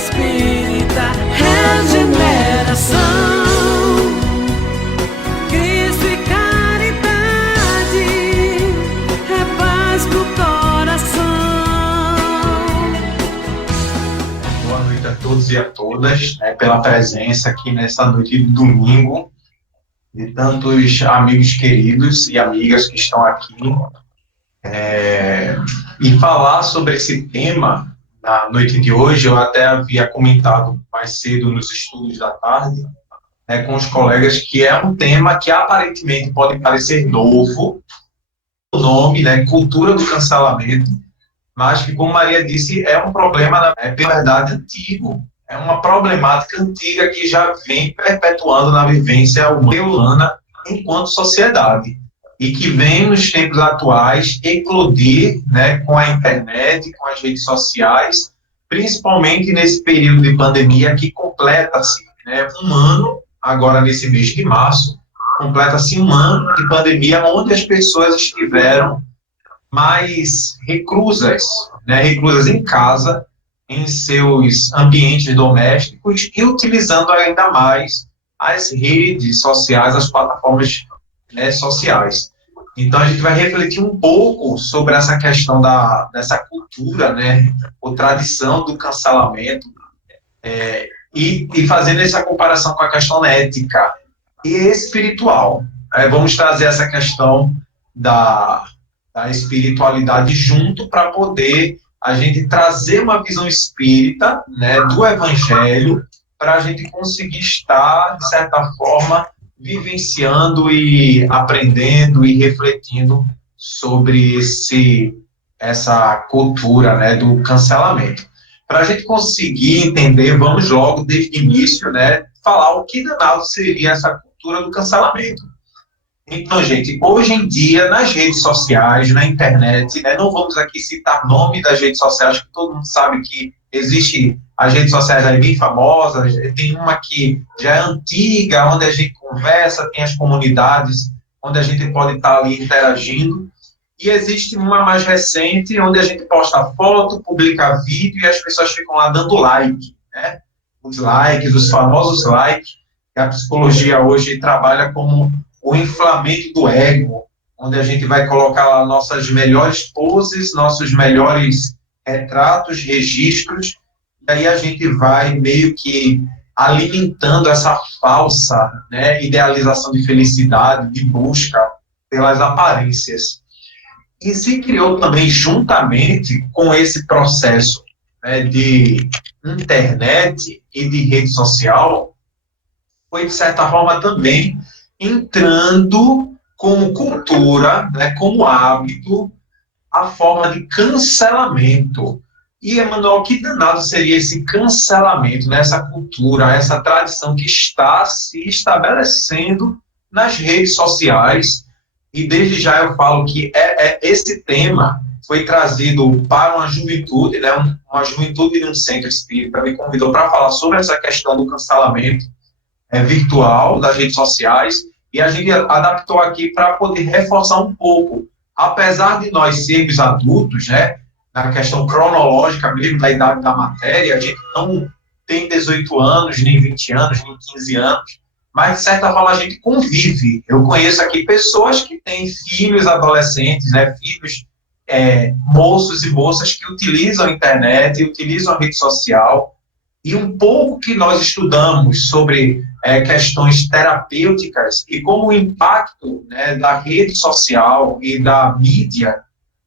espírita, regeneração, Cristo e caridade, é paz pro coração. Boa noite a todos e a todas, pela presença aqui nessa noite de domingo, de tantos amigos queridos e amigas que estão aqui, e falar sobre esse tema na noite de hoje. Eu até havia comentado mais cedo nos estudos da tarde, com os colegas, que é um tema que aparentemente pode parecer novo, o nome, cultura do cancelamento, mas que, como Maria disse, é um problema, na verdade, antigo. É uma problemática antiga que já vem perpetuando na vivência humana enquanto sociedade, e que vem nos tempos atuais eclodir, com a internet, com as redes sociais, principalmente nesse período de pandemia que completa-se um ano, agora nesse mês de março, completa-se um ano de pandemia, onde as pessoas estiveram mais reclusas em casa, em seus ambientes domésticos, e utilizando ainda mais as redes sociais, as plataformas sociais. Então, a gente vai refletir um pouco sobre essa questão dessa cultura, ou tradição do cancelamento, e fazendo essa comparação com a questão ética e espiritual. Vamos trazer essa questão da espiritualidade junto, para poder a gente trazer uma visão espírita, do Evangelho, para a gente conseguir estar, de certa forma, vivenciando e aprendendo e refletindo sobre essa cultura, do cancelamento. Para a gente conseguir entender, vamos logo, desde o início, falar o que danado seria essa cultura do cancelamento. Então, gente, hoje em dia, nas redes sociais, na internet, não vamos aqui citar nome das redes sociais, que todo mundo sabe que existe as redes sociais aí bem famosas, tem uma que já é antiga, onde a gente conversa, tem as comunidades, onde a gente pode estar ali interagindo, e existe uma mais recente, onde a gente posta foto, publica vídeo, e as pessoas ficam lá dando like, os likes, os famosos likes, que a psicologia hoje trabalha como o inflamento do ego, onde a gente vai colocar lá nossas melhores poses, nossos melhores retratos, registros, e aí a gente vai meio que alimentando essa falsa idealização de felicidade, de busca pelas aparências. E se criou também, juntamente com esse processo de internet e de rede social, foi, de certa forma, também entrando como cultura, como hábito, a forma de cancelamento. E, Emanuel, que danado seria esse cancelamento, essa cultura, essa tradição que está se estabelecendo nas redes sociais? E desde já eu falo que esse tema foi trazido para uma juventude, uma juventude de um centro espírita me convidou para falar sobre essa questão do cancelamento virtual das redes sociais, e a gente adaptou aqui para poder reforçar um pouco. Apesar de nós sermos adultos, na questão cronológica mesmo da idade da matéria, a gente não tem 18 anos, nem 20 anos, nem 15 anos, mas, de certa forma, a gente convive. Eu conheço aqui pessoas que têm filhos adolescentes, filhos moços e moças que utilizam a internet, utilizam a rede social, e um pouco que nós estudamos sobre questões terapêuticas e como o impacto da rede social e da mídia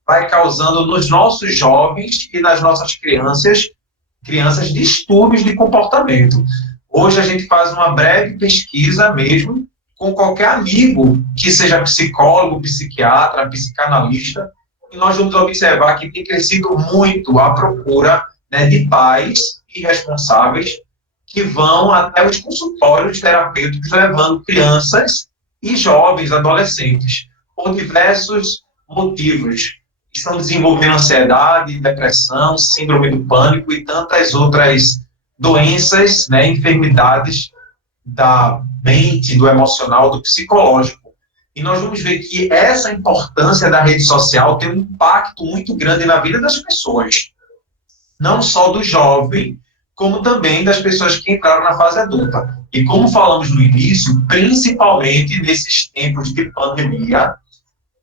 vai causando nos nossos jovens e nas nossas crianças distúrbios de comportamento. Hoje a gente faz uma breve pesquisa mesmo com qualquer amigo que seja psicólogo, psiquiatra, psicanalista, e nós vamos observar que tem crescido muito a procura de pais irresponsáveis que vão até os consultórios terapêuticos levando crianças e jovens, adolescentes, por diversos motivos. Estão desenvolvendo ansiedade, depressão, síndrome do pânico e tantas outras doenças, enfermidades da mente, do emocional, do psicológico. E nós vamos ver que essa importância da rede social tem um impacto muito grande na vida das pessoas. Não só do jovem, como também das pessoas que entraram na fase adulta. E como falamos no início, principalmente nesses tempos de pandemia,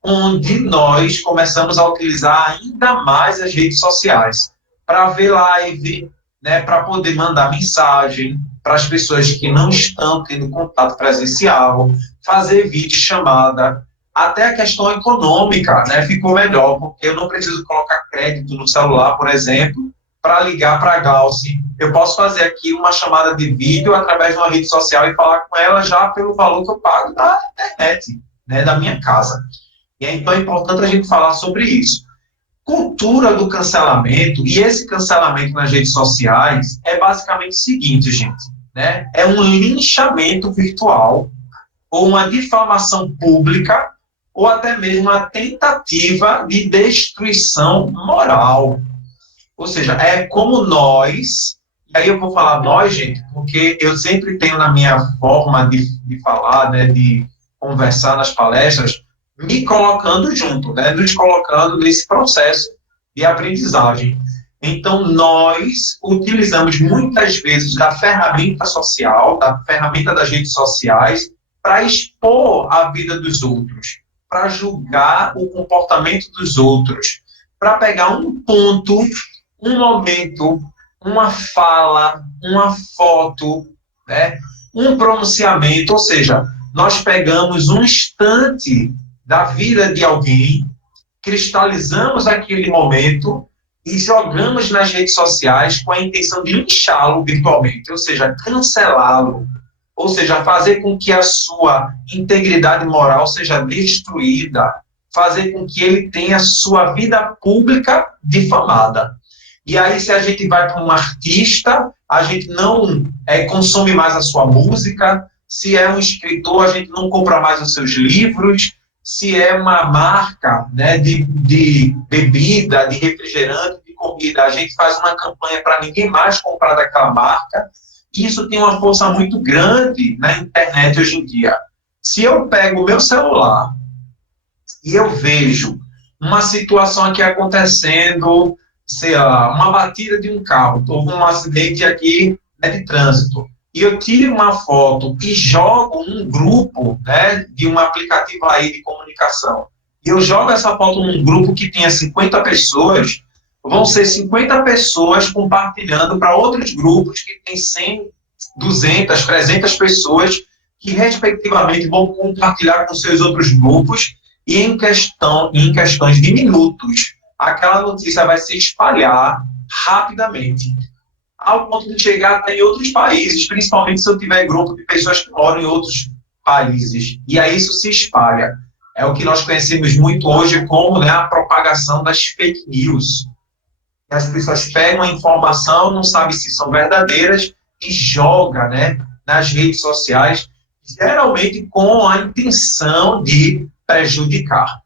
onde nós começamos a utilizar ainda mais as redes sociais para ver live, né, para poder mandar mensagem para as pessoas que não estão tendo contato presencial, fazer videochamada, até a questão econômica, né, ficou melhor, porque eu não preciso colocar crédito no celular, por exemplo, para ligar para a Galce. Eu posso fazer aqui uma chamada de vídeo através de uma rede social e falar com ela já pelo valor que eu pago da internet, né, da minha casa. E então é importante a gente falar sobre isso. Cultura do cancelamento, e esse cancelamento nas redes sociais é basicamente o seguinte, gente, né? É um linchamento virtual, ou uma difamação pública, ou até mesmo uma tentativa de destruição moral. Ou seja, é como nós, e aí eu vou falar nós, gente, porque eu sempre tenho na minha forma de falar, né, de conversar nas palestras, me colocando junto, né, nos colocando nesse processo de aprendizagem. Então, nós utilizamos muitas vezes da ferramenta social, da ferramenta das redes sociais, para expor a vida dos outros, para julgar o comportamento dos outros, para pegar um ponto, um momento, uma fala, uma foto, né, um pronunciamento, ou seja, nós pegamos um instante da vida de alguém, cristalizamos aquele momento e jogamos nas redes sociais com a intenção de linchá-lo virtualmente, ou seja, cancelá-lo, ou seja, fazer com que a sua integridade moral seja destruída, fazer com que ele tenha sua vida pública difamada. E aí, se a gente vai para um artista, a gente não consome mais a sua música, se é um escritor, a gente não compra mais os seus livros, se é uma marca, né, de bebida, de refrigerante, de comida, a gente faz uma campanha para ninguém mais comprar daquela marca. Isso tem uma força muito grande na internet hoje em dia. Se eu pego o meu celular e eu vejo uma situação aqui acontecendo, sei lá, uma batida de um carro, houve um acidente aqui, né, de trânsito, e eu tiro uma foto e jogo num grupo, né, de um aplicativo aí de comunicação, e eu jogo essa foto num grupo que tenha 50 pessoas, vão ser 50 pessoas compartilhando para outros grupos que tem 100, 200, 300 pessoas que, respectivamente, vão compartilhar com seus outros grupos, e em questões de minutos, aquela notícia vai se espalhar rapidamente, ao ponto de chegar até em outros países, principalmente se eu tiver grupo de pessoas que moram em outros países. E aí isso se espalha. É o que nós conhecemos muito hoje como, né, a propagação das fake news. As pessoas pegam a informação, não sabem se são verdadeiras, e jogam, né, nas redes sociais, geralmente com a intenção de prejudicar.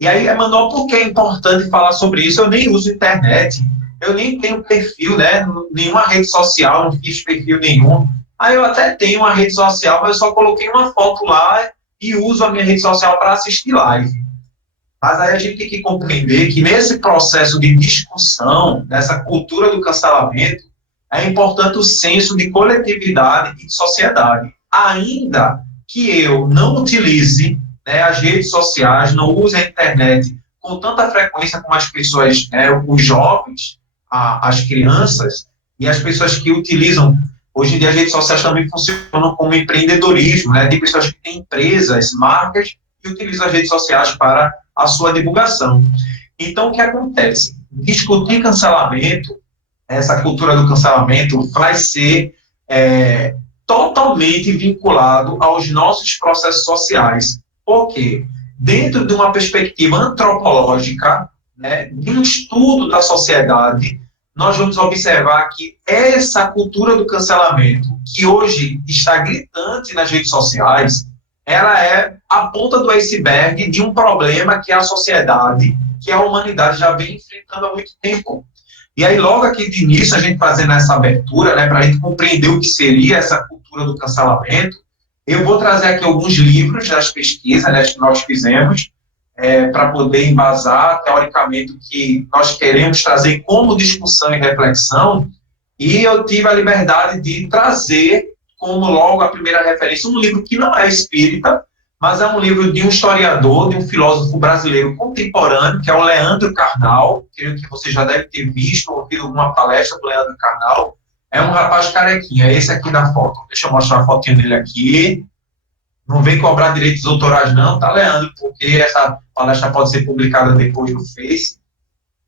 E aí, Emanuel, por que é importante falar sobre isso? Eu nem uso internet, eu nem tenho perfil, né, nenhuma rede social, não fiz perfil nenhum. Aí eu até tenho uma rede social, mas eu só coloquei uma foto lá e uso a minha rede social para assistir live. Mas aí a gente tem que compreender que nesse processo de discussão, nessa cultura do cancelamento, é importante o senso de coletividade e de sociedade. Ainda que eu não utilize, né, as redes sociais, não use a internet com tanta frequência como as pessoas, né, os jovens, as crianças e as pessoas que utilizam. Hoje em dia as redes sociais também funcionam como empreendedorismo, né, de pessoas que têm empresas, marcas, e utilizam as redes sociais para a sua divulgação. Então, o que acontece? Discutir cancelamento, essa cultura do cancelamento, vai ser totalmente vinculado aos nossos processos sociais. Por quê? Dentro de uma perspectiva antropológica, né, de um estudo da sociedade, nós vamos observar que essa cultura do cancelamento, que hoje está gritante nas redes sociais, ela é a ponta do iceberg de um problema que a sociedade, que a humanidade já vem enfrentando há muito tempo. E aí, logo aqui de início, a gente fazendo essa abertura, né, para a gente compreender o que seria essa cultura do cancelamento, eu vou trazer aqui alguns livros das pesquisas, né, que nós fizemos, para poder embasar, teoricamente, o que nós queremos trazer como discussão e reflexão. E eu tive a liberdade de trazer, como logo a primeira referência, um livro que não é espírita, mas é um livro de um historiador, de um filósofo brasileiro contemporâneo, que é o Leandro Carnal. Creio que você já deve ter visto, ouvido alguma palestra do Leandro Carnal. É um rapaz carequinha, é esse aqui da foto. Deixa eu mostrar a fotinha dele aqui. Não vem cobrar direitos autorais não, tá, Leandro? Porque essa palestra pode ser publicada depois no Face.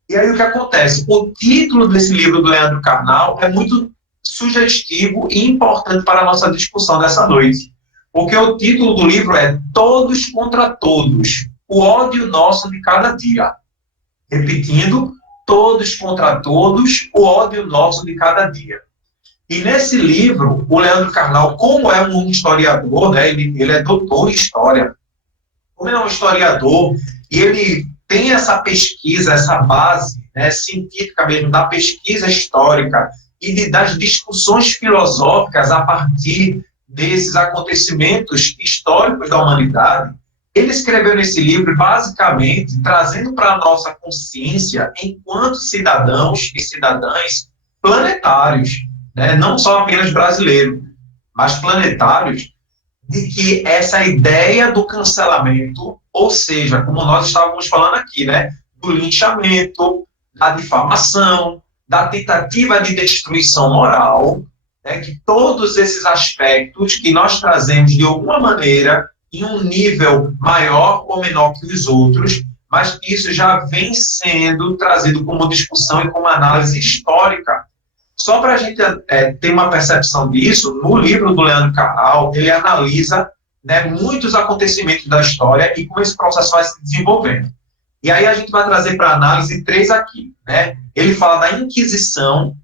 E aí o que acontece? O título desse livro do Leandro Carnal é muito sugestivo e importante para a nossa discussão dessa noite. Porque o título do livro é Todos contra Todos, o ódio nosso de cada dia. Repetindo, Todos contra Todos, o ódio nosso de cada dia. E nesse livro, o Leandro Carnal, como é um historiador, né, ele é doutor em história, como é um historiador, e ele tem essa pesquisa, essa base, né, científica mesmo, da pesquisa histórica e das discussões filosóficas a partir desses acontecimentos históricos da humanidade, ele escreveu nesse livro, basicamente, trazendo para a nossa consciência, enquanto cidadãos e cidadãs planetários, né, não só apenas brasileiros, mas planetários, de que essa ideia do cancelamento, ou seja, como nós estávamos falando aqui, né, do linchamento, da difamação, da tentativa de destruição moral, né, que todos esses aspectos que nós trazemos de alguma maneira em um nível maior ou menor que os outros, mas que isso já vem sendo trazido como discussão e como análise histórica. Só para a gente ter uma percepção disso, no livro do Leandro Carnal, ele analisa, né, muitos acontecimentos da história e como esse processo vai se desenvolvendo. E aí a gente vai trazer para análise 3 aqui. Né? Ele fala da Inquisição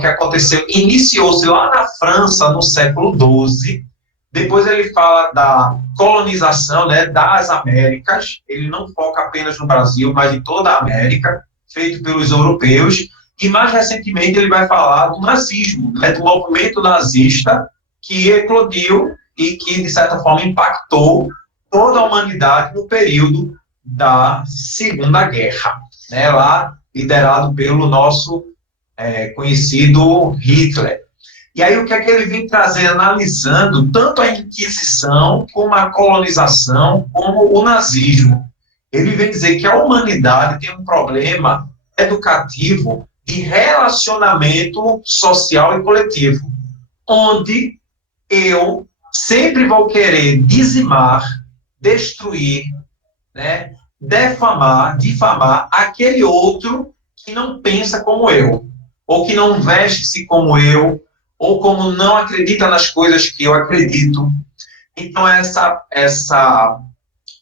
que aconteceu, iniciou-se lá na França no século XII. Depois ele fala da colonização, né, das Américas. Ele não foca apenas no Brasil, mas em toda a América, feito pelos europeus. E, mais recentemente, ele vai falar do nazismo, né, do movimento nazista que eclodiu e que, de certa forma, impactou toda a humanidade no período da Segunda Guerra, né, lá liderado pelo nosso conhecido Hitler. E aí, o que é que ele vem trazer, analisando tanto a Inquisição, como a colonização, como o nazismo? Ele vem dizer que a humanidade tem um problema educativo de relacionamento social e coletivo, onde eu sempre vou querer dizimar, destruir, né, difamar aquele outro que não pensa como eu, ou que não veste-se como eu, ou como não acredita nas coisas que eu acredito. Então, essa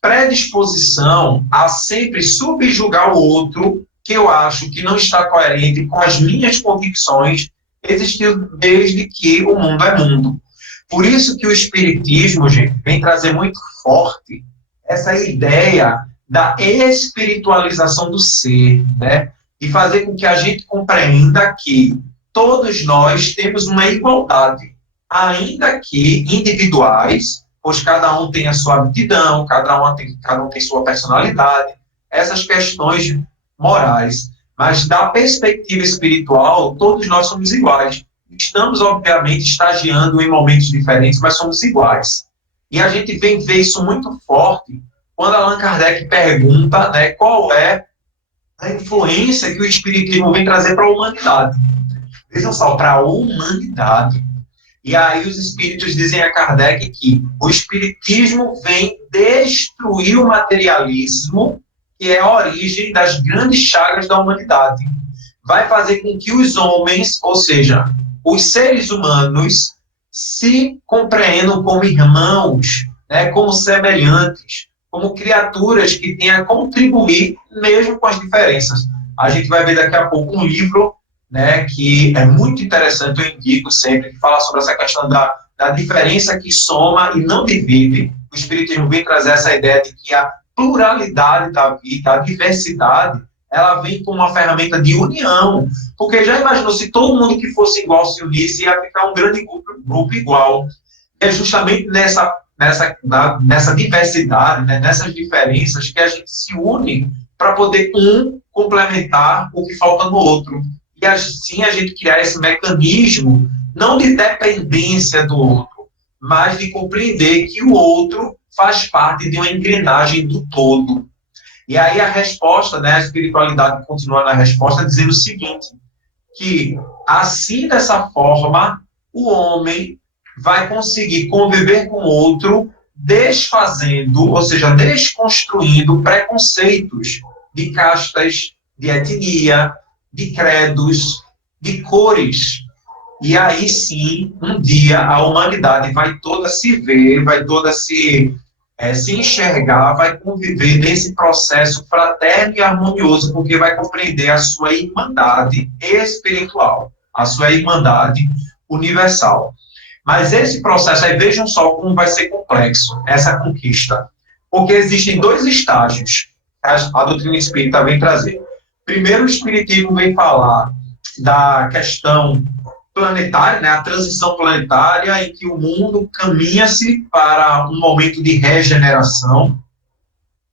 predisposição a sempre subjugar o outro, que eu acho que não está coerente com as minhas convicções, existiu desde que o mundo é mundo. Por isso que o Espiritismo, gente, vem trazer muito forte essa ideia da espiritualização do ser, né? E fazer com que a gente compreenda que todos nós temos uma igualdade, ainda que individuais, pois cada um tem a sua aptidão, cada um tem sua personalidade, essas questões morais, mas da perspectiva espiritual, todos nós somos iguais. Estamos, obviamente, estagiando em momentos diferentes, mas somos iguais. E a gente vem ver isso muito forte quando Allan Kardec pergunta, né, qual é a influência que o Espiritismo vem trazer para a humanidade. Vejam só, para a humanidade. E aí os espíritos dizem a Kardec que o Espiritismo vem destruir o materialismo, que é a origem das grandes chagas da humanidade. Vai fazer com que os homens, ou seja, os seres humanos, se compreendam como irmãos, né, como semelhantes, como criaturas que têm a contribuir mesmo com as diferenças. A gente vai ver daqui a pouco um livro, né, que é muito interessante, eu indico sempre, que fala sobre essa questão da diferença que soma e não divide. O Espiritismo vem trazer essa ideia de que a pluralidade da vida, a diversidade, ela vem como uma ferramenta de união, porque já imaginou se todo mundo que fosse igual se unisse, ia ficar um grande grupo igual. É justamente nessa diversidade, né, nessas diferenças, que a gente se une para poder complementar o que falta no outro. e assim a gente criar esse mecanismo, não de dependência do outro, mas de compreender que o outro faz parte de uma engrenagem do todo. E aí a resposta, né, a espiritualidade continua na resposta dizendo o seguinte, que assim, dessa forma, o homem vai conseguir conviver com o outro desfazendo, ou seja, desconstruindo preconceitos de castas, de etnia, de credos, de cores. E aí sim, um dia a humanidade vai toda se ver, vai toda se enxergar, vai conviver nesse processo fraterno e harmonioso, porque vai compreender a sua irmandade espiritual, a sua irmandade universal. Mas esse processo, aí vejam só como vai ser complexo, essa conquista. Porque existem dois estágios que a doutrina espírita vem trazer. Primeiro, o espiritismo vem falar da questão planetária, né, a transição planetária, em que o mundo caminha-se para um momento de regeneração,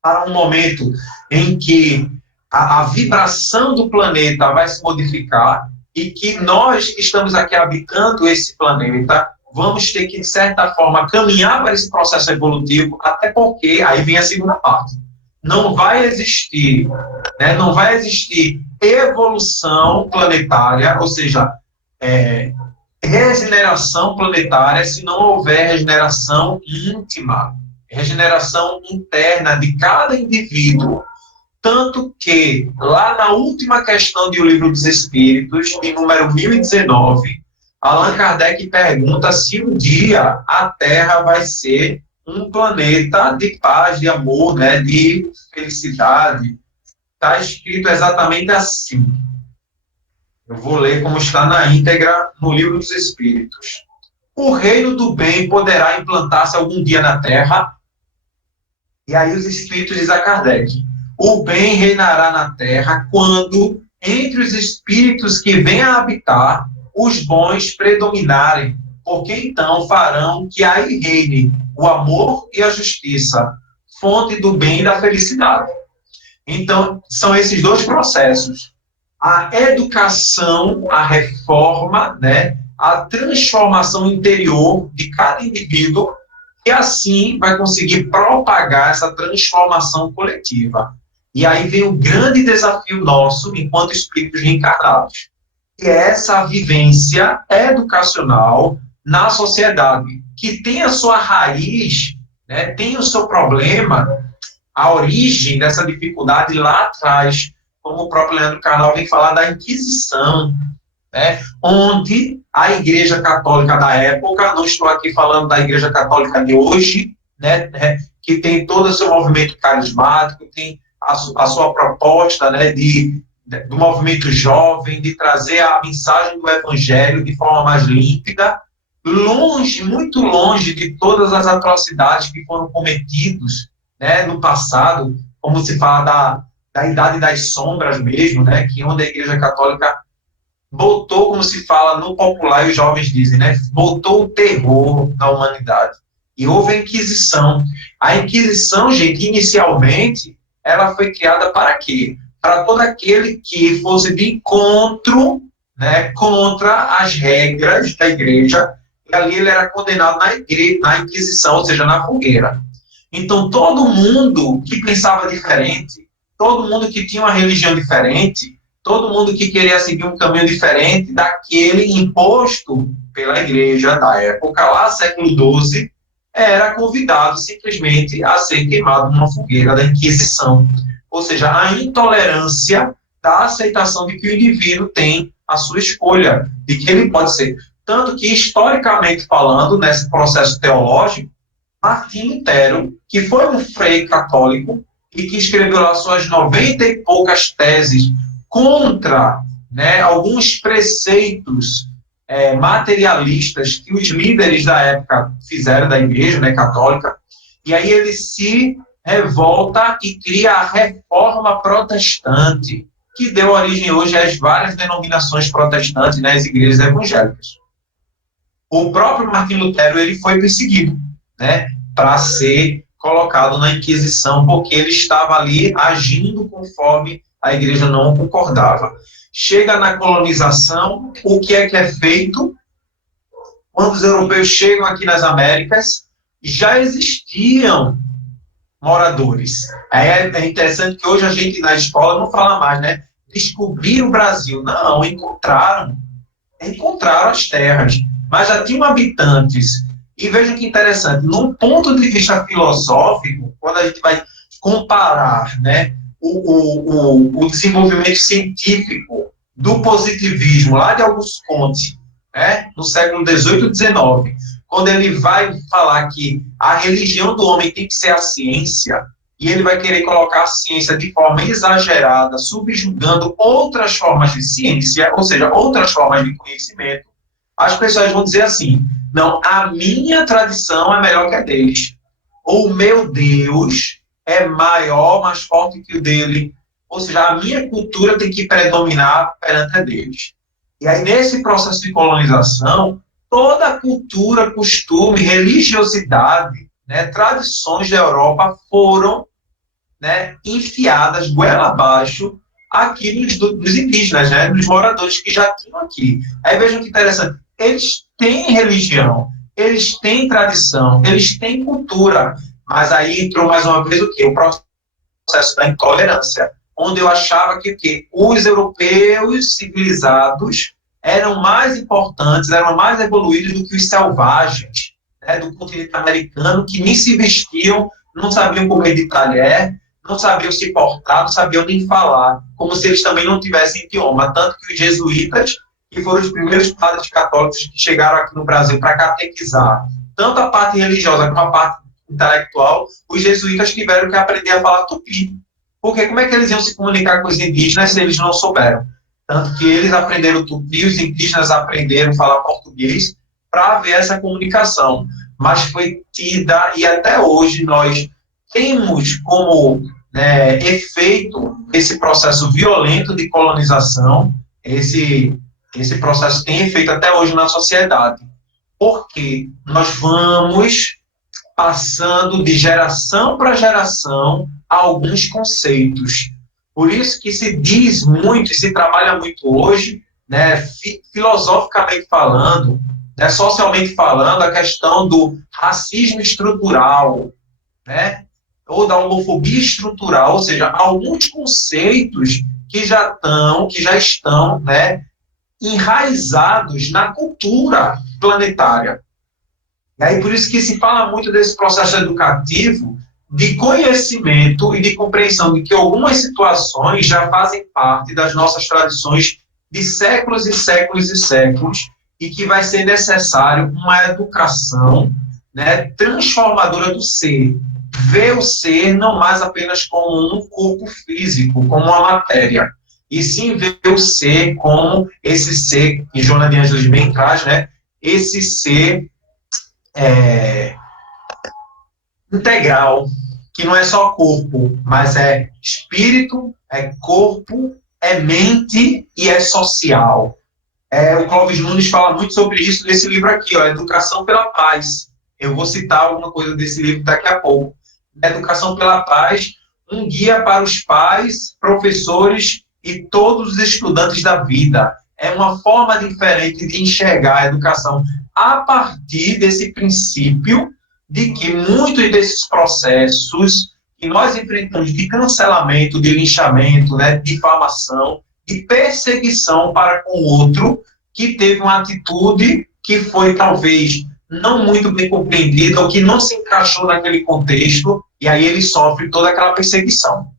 para um momento em que a vibração do planeta vai se modificar e que nós que estamos aqui habitando esse planeta vamos ter que, de certa forma, caminhar para esse processo evolutivo, até porque, aí vem a segunda parte, não vai existir, né, não vai existir evolução planetária, ou seja, regeneração planetária se não houver regeneração íntima, regeneração interna de cada indivíduo. Tanto que, lá na última questão do Livro dos Espíritos, em número 1019, Allan Kardec pergunta se um dia a Terra vai ser um planeta de paz, de amor, né, de felicidade. Está escrito exatamente assim. Eu vou ler como está na íntegra no Livro dos Espíritos. O reino do bem poderá implantar-se algum dia na Terra? E aí os Espíritos dizem a Kardec, o bem reinará na Terra quando, entre os espíritos que vêm a habitar, os bons predominarem, porque então farão que aí reine o amor e a justiça, fonte do bem e da felicidade. Então, são esses dois processos. A educação, a reforma, né, a transformação interior de cada indivíduo, e assim vai conseguir propagar essa transformação coletiva. E aí vem o grande desafio nosso, enquanto espíritos reencarnados, que é essa vivência educacional na sociedade, que tem a sua raiz, né, tem o seu problema, a origem dessa dificuldade lá atrás, como o próprio Leandro Carnal vem falar da Inquisição, né, onde a Igreja Católica da época, não estou aqui falando da Igreja Católica de hoje, né, que tem todo o seu movimento carismático, tem a sua proposta, né, do movimento jovem, de trazer a mensagem do Evangelho de forma mais límpida, longe, muito longe de todas as atrocidades que foram cometidas, né, no passado, como se fala da Idade das Sombras mesmo, né, que onde a Igreja Católica botou, como se fala no popular, e os jovens dizem, né, botou o terror na humanidade. E houve a Inquisição. A Inquisição, gente, inicialmente, ela foi criada para quê? Para todo aquele que fosse de encontro, né, contra as regras da igreja, e ali ele era condenado na Inquisição, ou seja, na fogueira. Então, todo mundo que pensava diferente, todo mundo que tinha uma religião diferente, todo mundo que queria seguir um caminho diferente daquele imposto pela igreja da época, lá século XII, era convidado simplesmente a ser queimado numa fogueira da Inquisição. Ou seja, a intolerância da aceitação de que o indivíduo tem a sua escolha, de que ele pode ser. Tanto que, historicamente falando, nesse processo teológico, Martim Lutero, que foi um frei católico e que escreveu lá suas 90 e poucas teses contra, né, alguns preceitos materialistas que os líderes da época fizeram da igreja, né, católica, e aí ele se revolta e cria a Reforma Protestante, que deu origem hoje às várias denominações protestantes nas igrejas evangélicas. O próprio Martim Lutero, ele foi perseguido, né, para ser colocado na Inquisição, porque ele estava ali agindo conforme a igreja não concordava. chega na colonização, o que é feito? Quando os europeus chegam aqui nas Américas, já existiam moradores. É interessante que hoje a gente na escola não fala mais, né? Descobrir o Brasil. Não, encontraram as terras, mas já tinham habitantes. E vejam que interessante, num ponto de vista filosófico, quando a gente vai comparar, né, o desenvolvimento científico do positivismo lá de Auguste Comte, né, no século XVIII e XIX, quando ele vai falar que a religião do homem tem que ser a ciência, e ele vai querer colocar a ciência de forma exagerada, subjugando outras formas de ciência, ou seja, outras formas de conhecimento, as pessoas vão dizer assim, não, a minha tradição é melhor que a deles. Ou o meu Deus é maior, mais forte que o dele. Ou seja, a minha cultura tem que predominar perante a deles. E aí, nesse processo de colonização, toda a cultura, costume, religiosidade, né, tradições da Europa foram, né, enfiadas goela abaixo aqui nos indígenas, né, nos moradores que já tinham aqui. Aí vejam que interessante, eles têm religião, eles têm tradição, eles têm cultura, mas aí entrou mais uma vez o quê? O processo da intolerância, onde eu achava que o quê? Os europeus civilizados eram mais importantes, eram mais evoluídos do que os selvagens, né, do continente americano, que nem se vestiam, não sabiam comer de talher, não sabiam se portar, não sabiam nem falar, como se eles também não tivessem idioma. Tanto que os jesuítas, que foram os primeiros padres católicos que chegaram aqui no Brasil para catequizar tanto a parte religiosa como a parte intelectual, os jesuítas tiveram que aprender a falar tupi. Porque como é que eles iam se comunicar com os indígenas se eles não souberam? Tanto que eles aprenderam tupi, os indígenas aprenderam a falar português para haver essa comunicação. Mas foi tida, e até hoje nós temos como, né, efeito esse processo violento de colonização, esse processo tem efeito até hoje na sociedade. Porque nós vamos passando de geração para geração alguns conceitos. Por isso que se diz muito e se trabalha muito hoje, né, filosoficamente falando, né, socialmente falando, a questão do racismo estrutural, né, ou da homofobia estrutural, ou seja, alguns conceitos que já estão, né, enraizados na cultura planetária. E aí por isso que se fala muito desse processo educativo de conhecimento e de compreensão de que algumas situações já fazem parte das nossas tradições de séculos e séculos e séculos e que vai ser necessário uma educação, né, transformadora do ser. Ver o ser não mais apenas como um corpo físico, como uma matéria, e sim ver o ser como esse ser, que Joana de Ângeles bem traz, né, esse ser integral, que não é só corpo, mas é espírito, é corpo, é mente e é social. O Clóvis Nunes fala muito sobre isso nesse livro aqui, ó, Educação pela Paz. Eu vou citar alguma coisa desse livro daqui a pouco. Educação pela Paz, um guia para os pais, professores e todos os estudantes da vida. É uma forma diferente de enxergar a educação a partir desse princípio de que muitos desses processos que nós enfrentamos de cancelamento, de linchamento, né, de difamação, de perseguição para com o outro, que teve uma atitude que foi talvez não muito bem compreendida, ou que não se encaixou naquele contexto, e aí ele sofre toda aquela perseguição.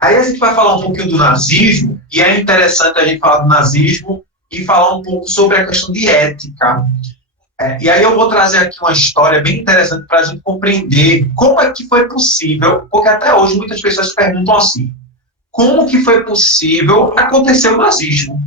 Aí a gente vai falar um pouquinho do nazismo, e é interessante a gente falar do nazismo e falar um pouco sobre a questão de ética. E aí eu vou trazer aqui uma história bem interessante para a gente compreender como é que foi possível, porque até hoje muitas pessoas perguntam assim, como que foi possível acontecer o nazismo?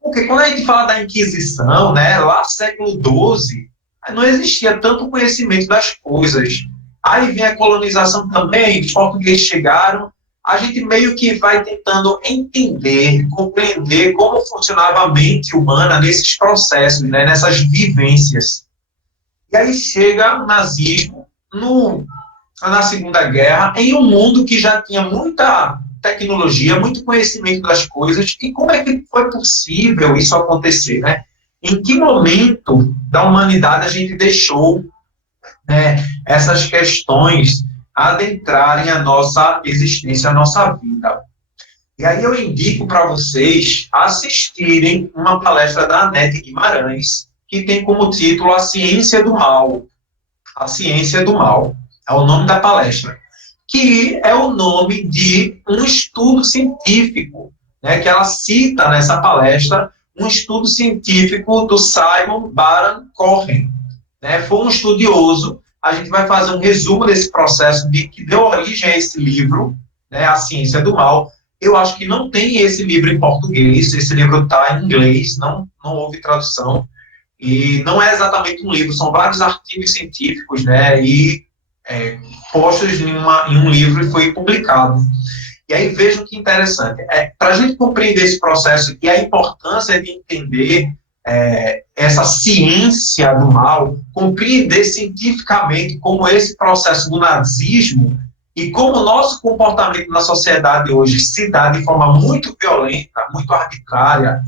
Porque quando a gente fala da Inquisição, né, lá século XII, não existia tanto conhecimento das coisas. Aí vem a colonização também, os portugueses chegaram, a gente meio que vai tentando entender, compreender como funcionava a mente humana nesses processos, né, nessas vivências. E aí chega o nazismo na Segunda Guerra, em um mundo que já tinha muita tecnologia, muito conhecimento das coisas, e como é que foi possível isso acontecer, né? Em que momento da humanidade a gente deixou, né, essas questões adentrarem a nossa existência, a nossa vida? E aí eu indico para vocês assistirem uma palestra da Anete Guimarães, que tem como título A Ciência do Mal. A Ciência do Mal é o nome da palestra, que é o nome de um estudo científico, né, que ela cita nessa palestra, um estudo científico do Simon Baron-Cohen, né, foi um estudioso. A gente vai fazer um resumo desse processo que deu origem a esse livro, né, A Ciência do Mal. Eu acho que não tem esse livro em português, esse livro está em inglês, não houve tradução, e não é exatamente um livro, são vários artigos científicos, né, e postos em um livro e foi publicado. E aí vejam que interessante, para a gente compreender esse processo e a importância de entender essa ciência do mal, compreender cientificamente como esse processo do nazismo e como o nosso comportamento na sociedade hoje se dá de forma muito violenta, muito arbitrária,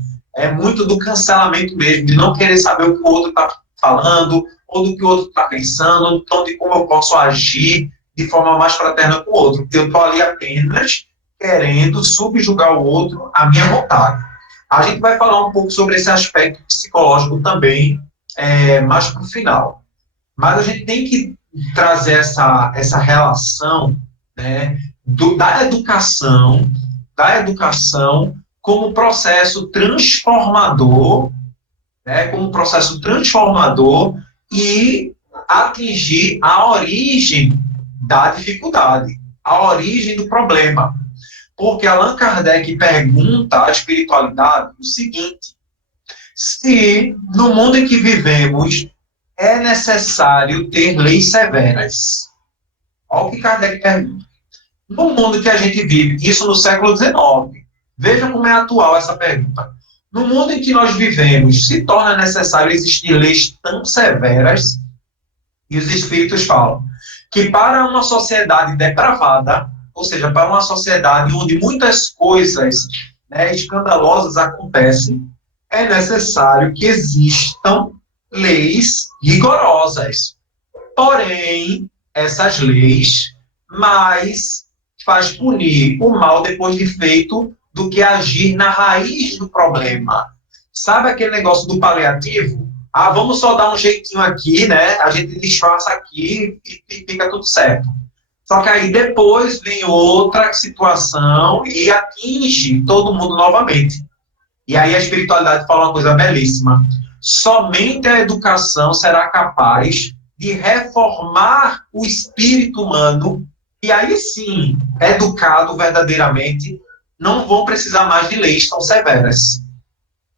muito do cancelamento mesmo, de não querer saber o que o outro está falando, ou do que o outro está pensando, então de como eu posso agir de forma mais fraterna com o outro. Eu estou ali apenas querendo subjugar o outro à minha vontade. A gente vai falar um pouco sobre esse aspecto psicológico também, mais para o final. Mas a gente tem que trazer essa relação, né, da educação como processo transformador, né, como processo transformador e atingir a origem da dificuldade, a origem do problema. Porque Allan Kardec pergunta à espiritualidade o seguinte: se no mundo em que vivemos é necessário ter leis severas. Olha o que Kardec pergunta. No mundo que a gente vive, isso no século XIX, veja como é atual essa pergunta. No mundo em que nós vivemos, se torna necessário existir leis tão severas? E os espíritos falam que para uma sociedade depravada, ou seja, para uma sociedade onde muitas coisas, né, escandalosas acontecem, é necessário que existam leis rigorosas. Porém, essas leis mais faz punir o mal depois de feito do que agir na raiz do problema. Sabe aquele negócio do paliativo? Ah, vamos só dar um jeitinho aqui, né? A gente disfarça aqui e fica tudo certo. Só que aí depois vem outra situação e atinge todo mundo novamente. E aí a espiritualidade fala uma coisa belíssima. Somente a educação será capaz de reformar o espírito humano, e aí sim, educado verdadeiramente, não vão precisar mais de leis tão severas.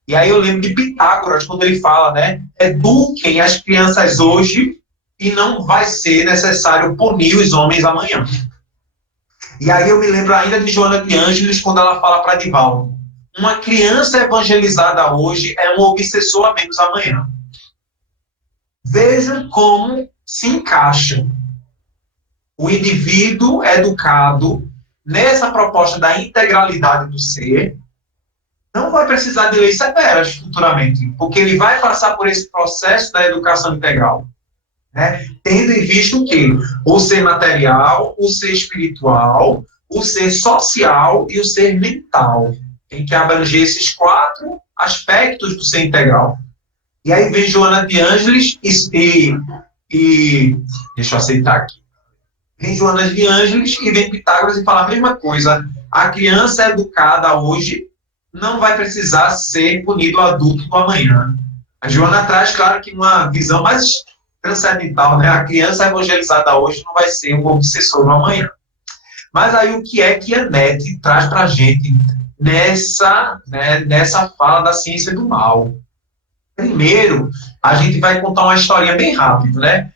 E aí eu lembro de Pitágoras, quando ele fala, né, eduquem as crianças hoje e não vai ser necessário punir os homens amanhã. E aí eu me lembro ainda de Joana de Ângeles, quando ela fala para Divaldo: uma criança evangelizada hoje é um obsessor a menos amanhã. Vejam como se encaixa o indivíduo educado nessa proposta da integralidade do ser. Não vai precisar de leis severas futuramente, porque ele vai passar por esse processo da educação integral, né? Tendo em vista o quê? O ser material, o ser espiritual, o ser social e o ser mental. Tem que abranger esses 4 aspectos do ser integral. E aí vem Joana de Ângeles e deixa eu aceitar aqui. Vem Joana de Ângeles e vem Pitágoras e fala a mesma coisa. A criança educada hoje não vai precisar ser punido adulto do amanhã. A Joana traz, claro, que uma visão mais transcendental, né? A criança evangelizada hoje não vai ser um obsessor no amanhã. Mas aí o que é que a Anete traz para a gente nessa fala da ciência do mal? Primeiro, a gente vai contar uma historinha bem rápido, né?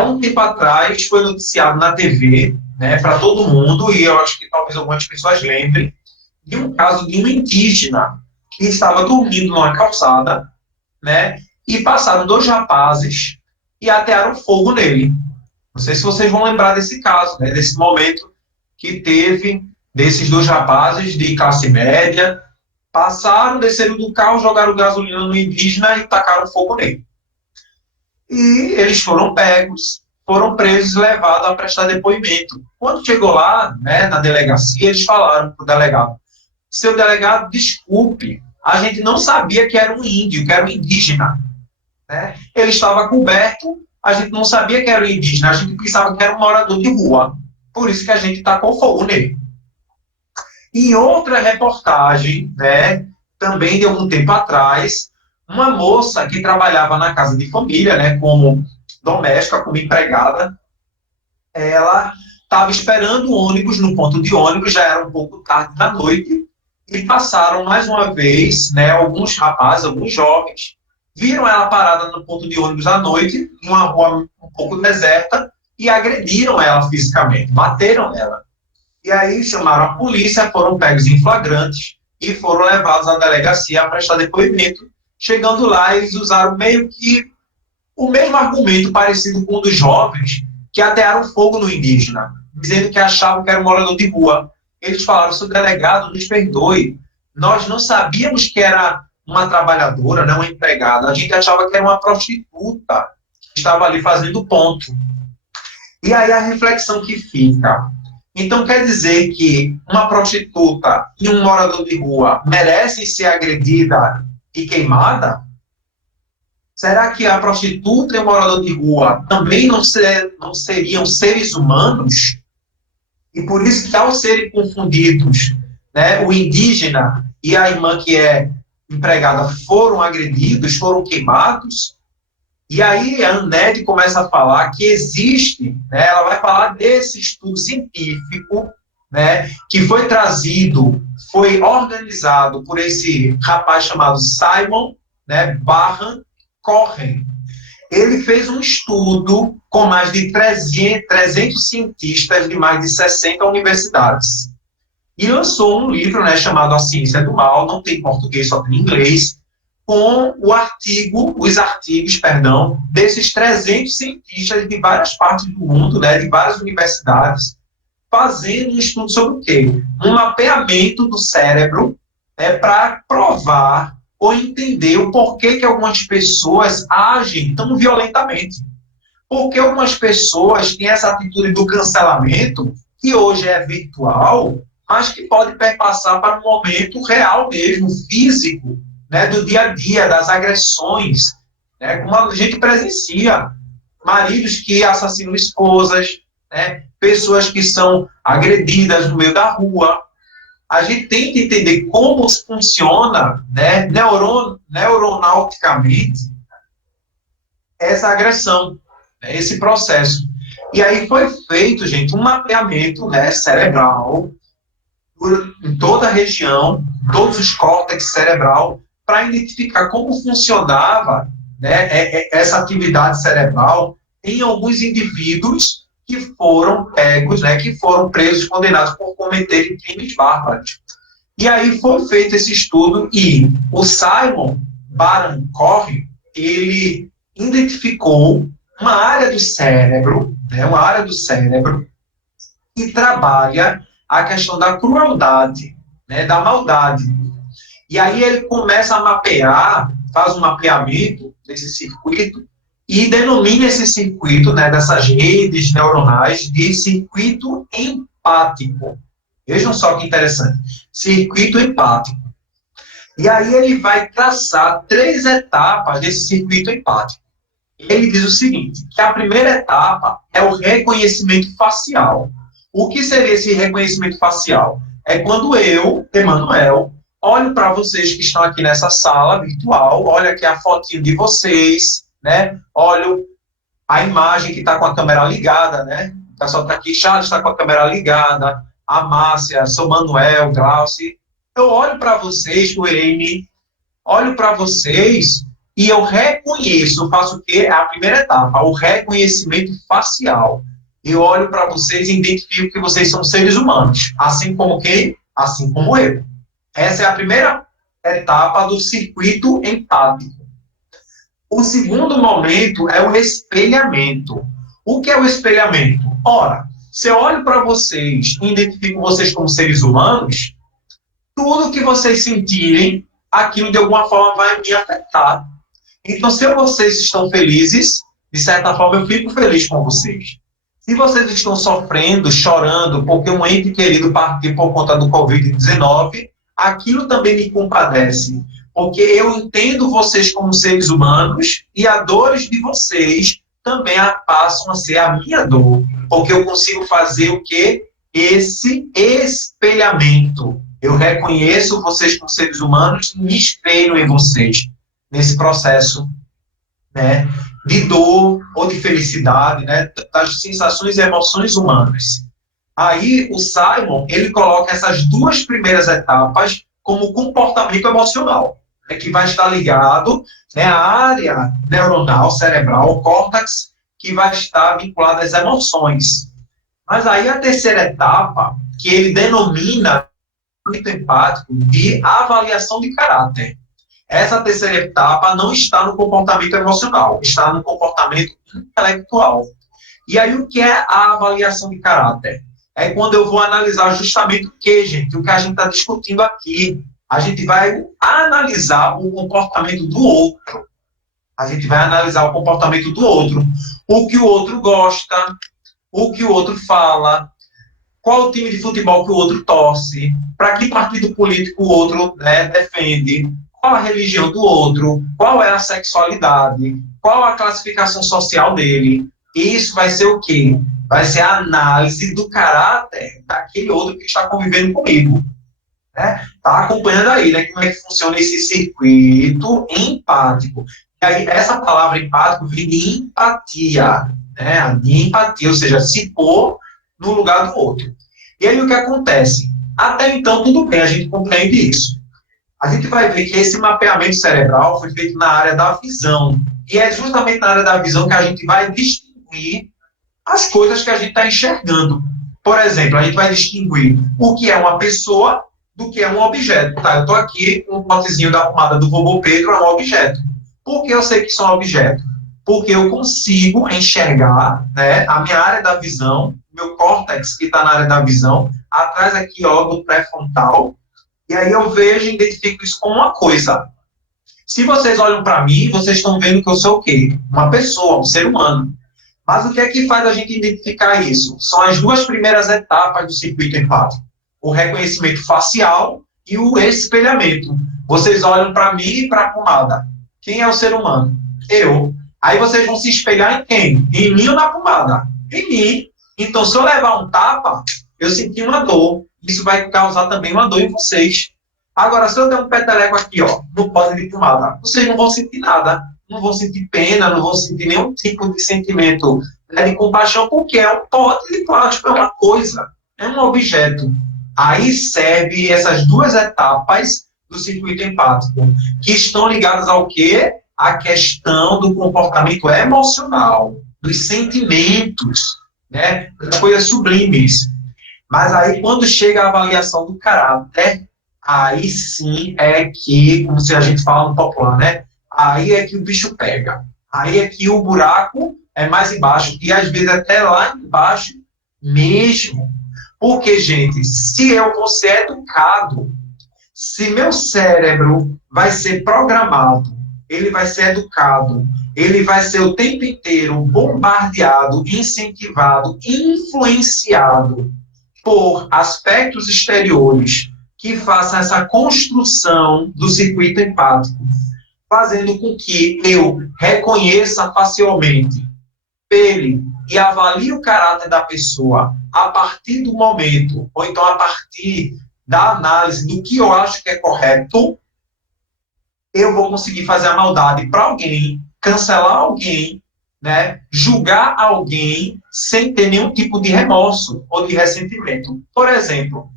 Um tempo atrás foi noticiado na TV, né, para todo mundo, e eu acho que talvez algumas pessoas lembrem, de um caso de um indígena que estava dormindo numa calçada, né, e passaram 2 rapazes e atearam fogo nele. Não sei se vocês vão lembrar desse caso, né, desse momento que teve desses dois rapazes de classe média, passaram, desceram do carro, jogaram gasolina no indígena e tacaram fogo nele. E eles foram pegos, foram presos e levados a prestar depoimento. Quando chegou lá, né, na delegacia, eles falaram para o delegado: seu delegado, desculpe, a gente não sabia que era um índio, que era um indígena. Né? Ele estava coberto, a gente não sabia que era um indígena, a gente pensava que era um morador de rua. Por isso que a gente tacou fogo nele. Em outra reportagem, né, também de algum tempo atrás, uma moça que trabalhava na casa de família, né, como doméstica, como empregada, ela estava esperando o ônibus no ponto de ônibus, já era um pouco tarde da noite, e passaram mais uma vez, né, alguns rapazes, alguns jovens, viram ela parada no ponto de ônibus à noite, em uma rua um pouco deserta, e agrediram ela fisicamente, bateram ela. E aí chamaram a polícia, foram pegos em flagrantes e foram levados à delegacia a prestar depoimento. Chegando lá, eles usaram meio que o mesmo argumento parecido com o dos jovens que atearam fogo no indígena, dizendo que achavam que era um morador de rua. Eles falaram: seu delegado, nos perdoe, nós não sabíamos que era uma trabalhadora, não uma empregada, a gente achava que era uma prostituta que estava ali fazendo ponto. E aí a reflexão que fica: então quer dizer que uma prostituta e um morador de rua merecem ser agredida e queimada? Será que a prostituta e o morador de rua também não seriam seres humanos? E por isso que, ao serem confundidos, né, o indígena e a irmã que é empregada foram agredidos, foram queimados? E aí a ANED começa a falar que existe, né, ela vai falar desse estudo científico, né, que foi trazido, foi organizado por esse rapaz chamado Simon, né, Barham Cohen. Ele fez um estudo com mais de 300 cientistas de mais de 60 universidades. E lançou um livro, né, chamado A Ciência do Mal, não tem português, só tem inglês, com os artigos, desses 300 cientistas de várias partes do mundo, né, de várias universidades, fazendo um estudo sobre o quê? Um mapeamento do cérebro, para provar ou entender o porquê que algumas pessoas agem tão violentamente. Porque algumas pessoas têm essa atitude do cancelamento, que hoje é virtual, mas que pode perpassar para um momento real mesmo, físico, né, do dia a dia, das agressões, né, como a gente presencia, maridos que assassinam esposas, né, pessoas que são agredidas no meio da rua. A gente tem que entender como funciona, né, neuronauticamente essa agressão, né, esse processo. E aí foi feito, gente, um mapeamento, né, cerebral em toda a região, todos os córtex cerebral, para identificar como funcionava, né, essa atividade cerebral em alguns indivíduos que foram pegos, né, que foram presos, condenados por cometerem crimes bárbaros. E aí foi feito esse estudo e o Simon Baron Cohen, ele identificou uma área do cérebro, né, uma área do cérebro que trabalha a questão da crueldade, né, da maldade. E aí ele começa a mapear, faz um mapeamento desse circuito e denomina esse circuito, né, dessas redes neuronais, de circuito empático. Vejam só que interessante. Circuito empático. E aí ele vai traçar 3 etapas desse circuito empático. Ele diz o seguinte, que a primeira etapa é o reconhecimento facial. O que seria esse reconhecimento facial? É quando eu, Emanuel, olho para vocês que estão aqui nessa sala virtual, olho aqui a fotinho de vocês, né? Olho a imagem que está com a câmera ligada, né? O pessoal está aqui, Charles está com a câmera ligada, a Márcia, São Manuel, Glauci. Eu olho para vocês, o Amy, olho para vocês e eu reconheço, faço o quê? É a primeira etapa, o reconhecimento facial. Eu olho para vocês e identifico que vocês são seres humanos, assim como quem? Assim como eu. Essa é a primeira etapa do circuito empático. O segundo momento é o espelhamento. O que é o espelhamento? Ora, se eu olho para vocês e identifico vocês como seres humanos, tudo que vocês sentirem, aquilo de alguma forma vai me afetar. Então, se vocês estão felizes, de certa forma eu fico feliz com vocês. Se vocês estão sofrendo, chorando, porque um ente querido partiu por conta do Covid-19, aquilo também me compadece, porque eu entendo vocês como seres humanos e as dores de vocês também passam a ser a minha dor, porque eu consigo fazer o quê? Esse espelhamento. Eu reconheço vocês como seres humanos e me espelho em vocês nesse processo, né, de dor ou de felicidade, né, das sensações e emoções humanas. Aí o Simon, ele coloca essas duas primeiras etapas como comportamento emocional, né, que vai estar ligado, né, à área neuronal cerebral, o córtex, que vai estar vinculado às emoções. Mas aí a terceira etapa, que ele denomina muito empático, de avaliação de caráter. Essa terceira etapa não está no comportamento emocional, está no comportamento intelectual. E aí, o que é a avaliação de caráter? É quando eu vou analisar justamente o que, gente? O que a gente está discutindo aqui. A gente vai analisar o comportamento do outro. A gente vai analisar o comportamento do outro. O que o outro gosta, o que o outro fala, qual o time de futebol que o outro torce, para que partido político o outro, né, defende, qual a religião do outro, qual é a sexualidade, qual a classificação social dele. Isso vai ser o quê? Vai ser a análise do caráter daquele outro que está convivendo comigo. Né? Tá acompanhando aí, né, como é que funciona esse circuito empático. E aí, essa palavra empático vem de empatia, né, de empatia, ou seja, se pôr no lugar do outro. E aí, o que acontece? Até então, tudo bem, a gente compreende isso. A gente vai ver que esse mapeamento cerebral foi feito na área da visão. E é justamente na área da visão que a gente vai distinguir as coisas que a gente está enxergando. Por exemplo, a gente vai distinguir o que é uma pessoa do que é um objeto. Tá, eu estou aqui com um potezinho da pomada do vovô Pedro, é um objeto. Por que eu sei que isso é um objeto? Porque eu consigo enxergar, né, a minha área da visão, meu córtex que está na área da visão, atrás aqui, ó, do pré-frontal. E aí eu vejo e identifico isso como uma coisa. Se vocês olham para mim, vocês estão vendo que eu sou o quê? Uma pessoa, um ser humano. Mas o que é que faz a gente identificar isso? São as duas primeiras etapas do circuito empático. O reconhecimento facial e o espelhamento. Vocês olham para mim e para a pomada. Quem é o ser humano? Eu. Aí vocês vão se espelhar em quem? Em mim ou na pomada? Em mim. Então, se eu levar um tapa, eu senti uma dor. Isso vai causar também uma dor em vocês. Agora, se eu der um peteleco aqui, ó, no pote de pomada, vocês não vão sentir nada. Não vão sentir pena, não vão sentir nenhum tipo de sentimento, né, de compaixão, porque é um pote de plástico, é uma coisa, é um objeto. Aí serve essas duas etapas do circuito empático, que estão ligadas ao quê? A questão do comportamento emocional, dos sentimentos, né, das coisas sublimes. Mas aí, quando chega a avaliação do caráter, aí sim é que, como se a gente fala no popular, né? Aí é que o bicho pega. Aí é que o buraco é mais embaixo. E às vezes até lá embaixo mesmo. Porque, gente, se eu vou ser educado, se meu cérebro vai ser programado, ele vai ser educado, ele vai ser o tempo inteiro bombardeado, incentivado, influenciado por aspectos exteriores que façam essa construção do circuito empático, fazendo com que eu reconheça facilmente ele e avalie o caráter da pessoa a partir do momento, ou então a partir da análise do que eu acho que é correto, eu vou conseguir fazer a maldade para alguém, cancelar alguém, né, julgar alguém sem ter nenhum tipo de remorso ou de ressentimento. Por exemplo,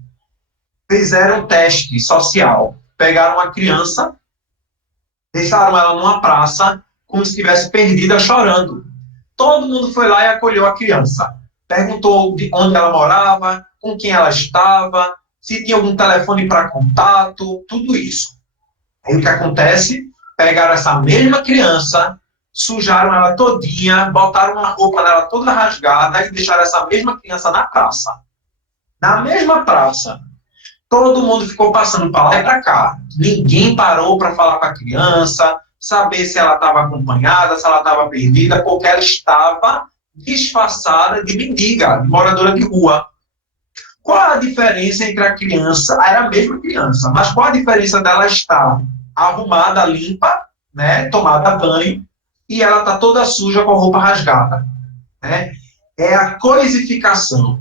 fizeram um teste social, pegaram uma criança, deixaram ela numa praça, como se estivesse perdida, chorando. Todo mundo foi lá e acolheu a criança. Perguntou de onde ela morava, com quem ela estava, se tinha algum telefone para contato, tudo isso. Aí o que acontece? Pegaram essa mesma criança sujaram ela todinha, botaram uma roupa dela toda rasgada e deixaram essa mesma criança na praça. Na mesma praça. Todo mundo ficou passando para lá e para cá. Ninguém parou para falar com a criança, saber se ela estava acompanhada, se ela estava perdida, porque ela estava disfarçada de mendiga, de moradora de rua. Qual a diferença entre a criança? Era a mesma criança, mas qual a diferença dela estar arrumada, limpa, né, tomada banho, e ela está toda suja com a roupa rasgada? Né? É a coisificação.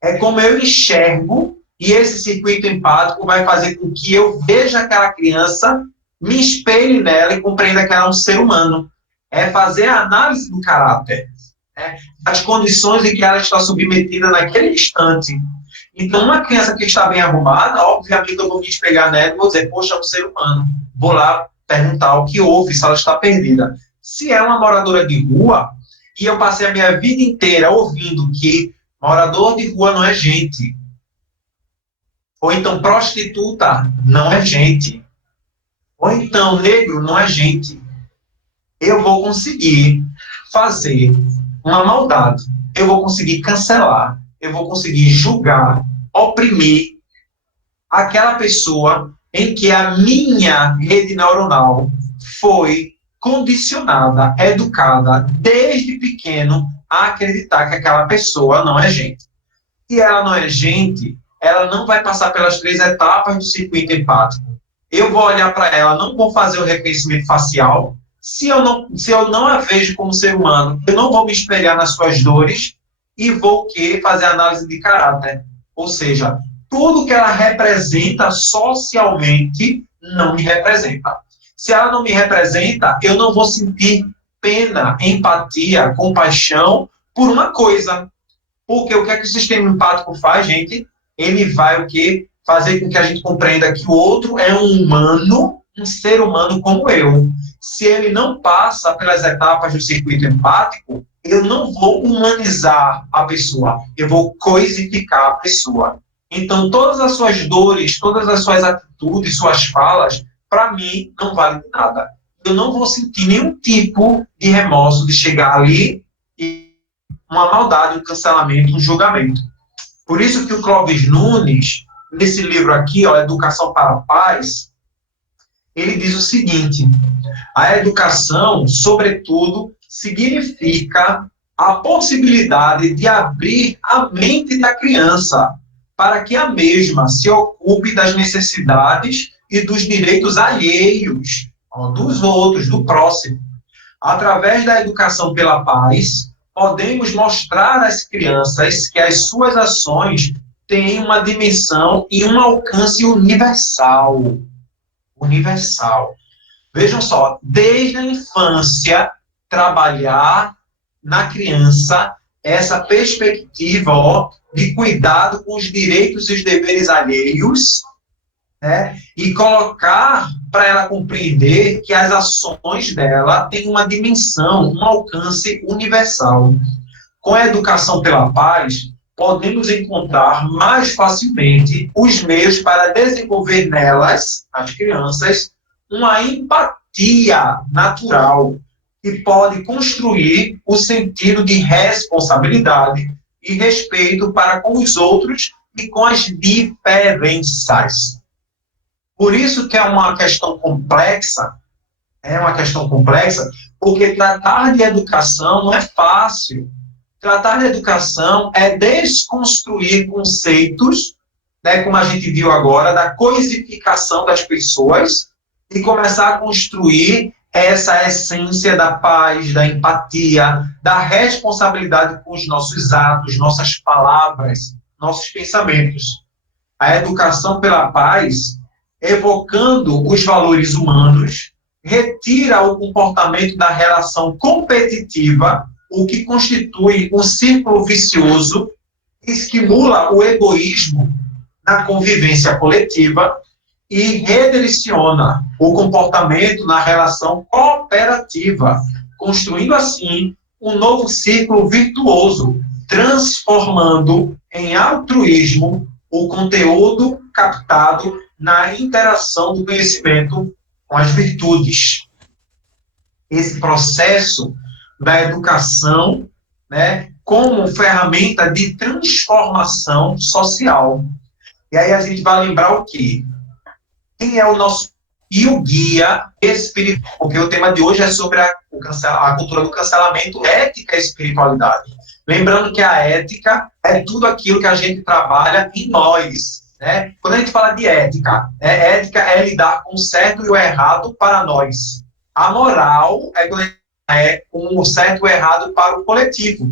É como eu enxergo, e esse circuito empático vai fazer com que eu veja aquela criança, me espelhe nela e compreenda que ela é um ser humano. É fazer a análise do caráter, né, das condições em que ela está submetida naquele instante. Então, uma criança que está bem arrumada, obviamente eu vou me espelhar nela e vou dizer, poxa, é um ser humano. Vou lá perguntar o que houve, se ela está perdida. Se é uma moradora de rua, e eu passei a minha vida inteira ouvindo que morador de rua não é gente, ou então prostituta não é gente, ou então negro não é gente, eu vou conseguir fazer uma maldade, eu vou conseguir cancelar, eu vou conseguir julgar, oprimir aquela pessoa em que a minha rede neuronal foi condicionada, educada desde pequeno a acreditar que aquela pessoa não é gente. Se ela não é gente, ela não vai passar pelas 3 etapas do circuito empático. Eu vou olhar para ela, não vou fazer o reconhecimento facial. Se eu não a vejo como ser humano, eu não vou me espelhar nas suas dores e vou fazer análise de caráter. Ou seja, tudo que ela representa socialmente não me representa. Se ela não me representa, eu não vou sentir pena, empatia, compaixão por uma coisa. Porque o que é que o sistema empático faz, gente? Ele vai o quê? Fazer com que a gente compreenda que o outro é um humano, um ser humano como eu. Se ele não passa pelas etapas do circuito empático, eu não vou humanizar a pessoa, eu vou coisificar a pessoa. Então, todas as suas dores, todas as suas atitudes, suas falas, para mim, não valem de nada. Eu não vou sentir nenhum tipo de remorso de chegar ali e uma maldade, um cancelamento, um julgamento. Por isso que o Clóvis Nunes, nesse livro aqui, ó, Educação para a Paz, ele diz o seguinte: a educação, sobretudo, significa a possibilidade de abrir a mente da criança para que a mesma se ocupe das necessidades e dos direitos alheios, ó, dos outros, do próximo. Através da educação pela paz, podemos mostrar às crianças que as suas ações têm uma dimensão e um alcance universal. Universal. Vejam só, desde a infância, trabalhar na criança essa perspectiva, ó, de cuidado com os direitos e os deveres alheios, né, e colocar para ela compreender que as ações dela têm uma dimensão, um alcance universal. Com a educação pela paz, podemos encontrar mais facilmente os meios para desenvolver nelas, as crianças, uma empatia natural que pode construir o sentido de responsabilidade e respeito para com os outros e com as diferenças. Por isso que é uma questão complexa, porque tratar de educação não é fácil. Tratar de educação é desconstruir conceitos, né, como a gente viu agora, da coisificação das pessoas e começar a construir essa essência da paz, da empatia, da responsabilidade com os nossos atos, nossas palavras, nossos pensamentos. A educação pela paz, evocando os valores humanos, retira o comportamento da relação competitiva, o que constitui um círculo vicioso, estimula o egoísmo na convivência coletiva e redireciona o comportamento na relação cooperativa, construindo assim um novo círculo virtuoso, transformando em altruísmo o conteúdo captado na interação do conhecimento com as virtudes. esse processo da educação, né, como ferramenta de transformação social. E aí a gente vai lembrar o quê? Quem é o nosso e o guia espiritual? Porque o tema de hoje é sobre a cultura do cancelamento, ética e espiritualidade. Lembrando que a ética é tudo aquilo que a gente trabalha em nós, né? Quando a gente fala de ética, ética é lidar com o certo e o errado para nós. A moral é com o certo e o errado para o coletivo.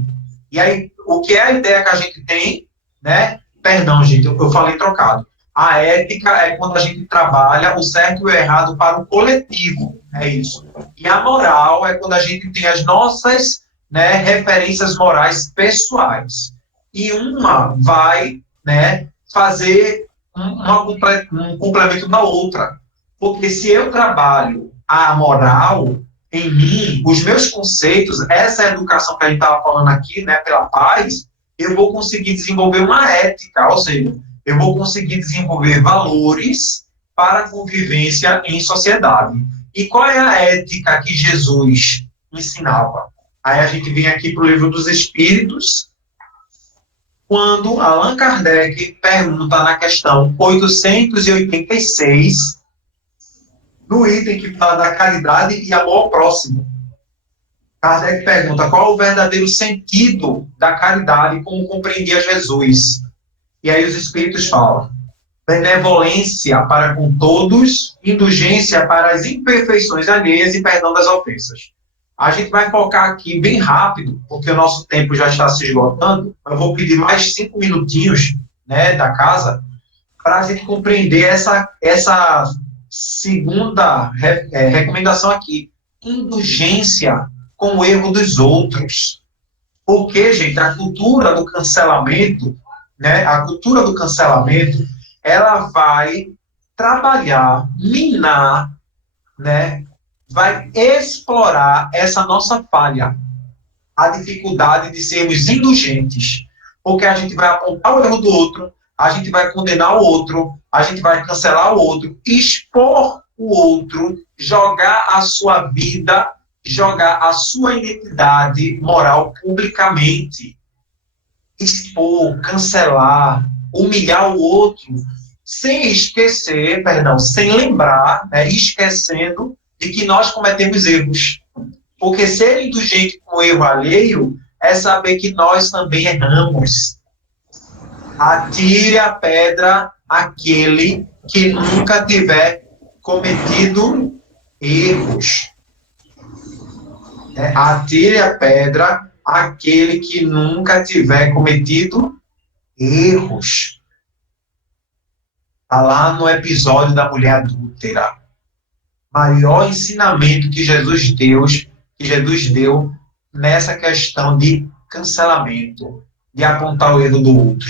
E aí, o que é a ideia que a gente tem, né? Perdão, gente, eu falei trocado. A ética é quando a gente trabalha o certo e o errado para o coletivo, é isso. E a moral é quando a gente tem as nossas, né, referências morais pessoais. E uma vai, né, fazer um complemento da outra. Porque se eu trabalho a moral em mim, os meus conceitos, essa educação que a gente estava falando aqui, né, pela paz, eu vou conseguir desenvolver uma ética, ou seja, eu vou conseguir desenvolver valores para a convivência em sociedade. E qual é a ética que Jesus ensinava? Aí a gente vem aqui para o Livro dos Espíritos, quando Allan Kardec pergunta na questão 886, no item que fala da caridade e amor ao próximo. Kardec pergunta qual o verdadeiro sentido da caridade como compreendia Jesus. E aí os Espíritos falam: benevolência para com todos, indulgência para as imperfeições alheias e perdão das ofensas. A gente vai focar aqui bem rápido, porque o nosso tempo já está se esgotando. Eu vou pedir mais 5 minutinhos, né, da casa, para a gente compreender essa segunda recomendação aqui. Indulgência com o erro dos outros. Porque, gente, a cultura do cancelamento, né, a cultura do cancelamento, ela vai trabalhar, minar, né, vai explorar essa nossa falha, a dificuldade de sermos indulgentes, porque a gente vai apontar o erro do outro, a gente vai condenar o outro, a gente vai cancelar o outro, expor o outro, jogar a sua vida, jogar a sua identidade moral publicamente, expor, cancelar, humilhar o outro, sem esquecer, sem lembrar, né, esquecendo de que nós cometemos erros. Porque ser indulgente com o erro alheio é saber que nós também erramos. Atire a pedra aquele que nunca tiver cometido erros. Atire a pedra aquele que nunca tiver cometido erros. Está lá no episódio da mulher adúltera. Maior ensinamento que Jesus deu nessa questão de cancelamento, de apontar o erro do outro.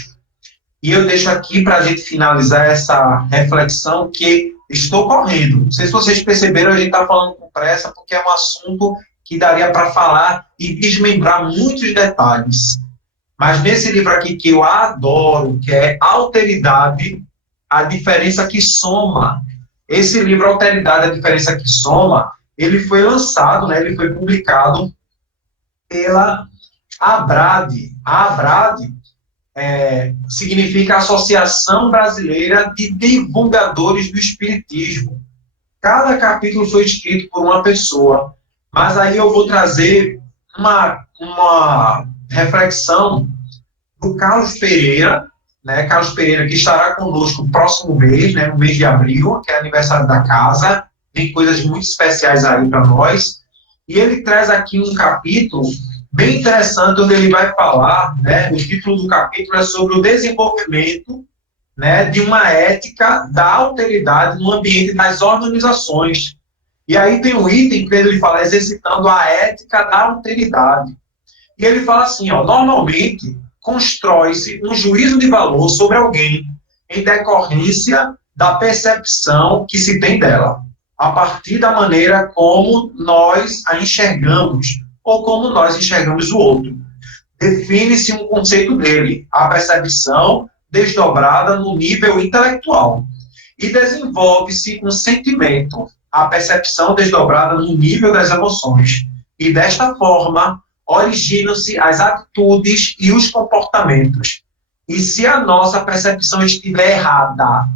E eu deixo aqui para a gente finalizar essa reflexão que estou correndo. Não sei se vocês perceberam, a gente está falando com pressa, porque é um assunto que daria para falar e desmembrar muitos detalhes. Mas nesse livro aqui que eu adoro, que é Alteridade, a diferença que soma. Esse livro, Alteridade, a diferença que soma, ele foi lançado, né, ele foi publicado pela ABRAD. A ABRAD significa Associação Brasileira de Divulgadores do Espiritismo. Cada capítulo foi escrito por uma pessoa, mas aí eu vou trazer uma reflexão do Carlos Pereira, né, Carlos Pereira, que estará conosco no próximo mês, né, no mês de abril, que é aniversário da casa, tem coisas muito especiais aí para nós, e ele traz aqui um capítulo bem interessante, onde ele vai falar, né, o título do capítulo é sobre o desenvolvimento, né, de uma ética da alteridade no ambiente das organizações. E aí tem um item que ele fala, exercitando a ética da alteridade. E ele fala assim, ó, normalmente constrói-se um juízo de valor sobre alguém em decorrência da percepção que se tem dela, a partir da maneira como nós a enxergamos, ou como nós enxergamos o outro. Define-se um conceito dele, a percepção desdobrada no nível intelectual, e desenvolve-se um sentimento, a percepção desdobrada no nível das emoções. E desta forma, originam-se as atitudes e os comportamentos. E se a nossa percepção estiver errada,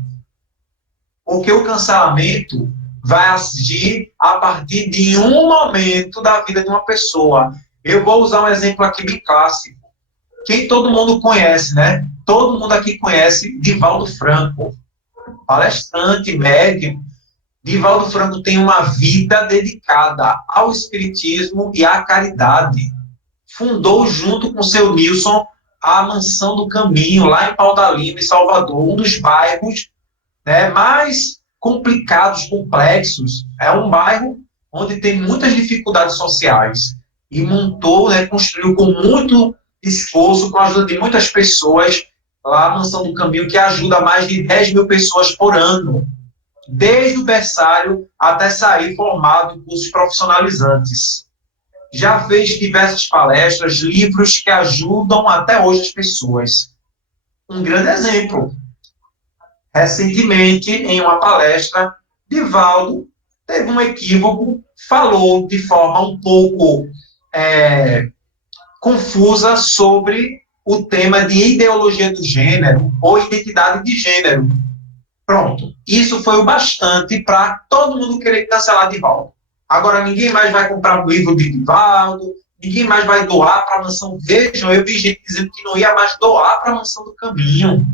porque o cancelamento vai agir a partir de um momento da vida de uma pessoa. Eu vou usar um exemplo aqui bem clássico. Quem todo mundo conhece, né? Todo mundo aqui conhece Divaldo Franco, palestrante, médium. Divaldo Franco tem uma vida dedicada ao espiritismo e à caridade. Fundou, junto com seu Nilson, a Mansão do Caminho, lá em Pau da Lima, em Salvador, um dos bairros, né, mais complicados, complexos. É um bairro onde tem muitas dificuldades sociais. E montou, né, construiu com muito esforço, com a ajuda de muitas pessoas, lá a Mansão do Caminho, que ajuda mais de 10 mil pessoas por ano, desde o berçário até sair formado em cursos profissionalizantes. Já fez diversas palestras, livros que ajudam até hoje as pessoas. Um grande exemplo. Recentemente, em uma palestra, Divaldo teve um equívoco, falou de forma um pouco confusa sobre o tema de ideologia do gênero ou identidade de gênero. Pronto. Isso foi o bastante para todo mundo querer cancelar Divaldo. Agora ninguém mais vai comprar o livro de Divaldo, ninguém mais vai doar para a Mansão. Vejam, eu vi gente dizendo que não ia mais doar para a Mansão do Caminho.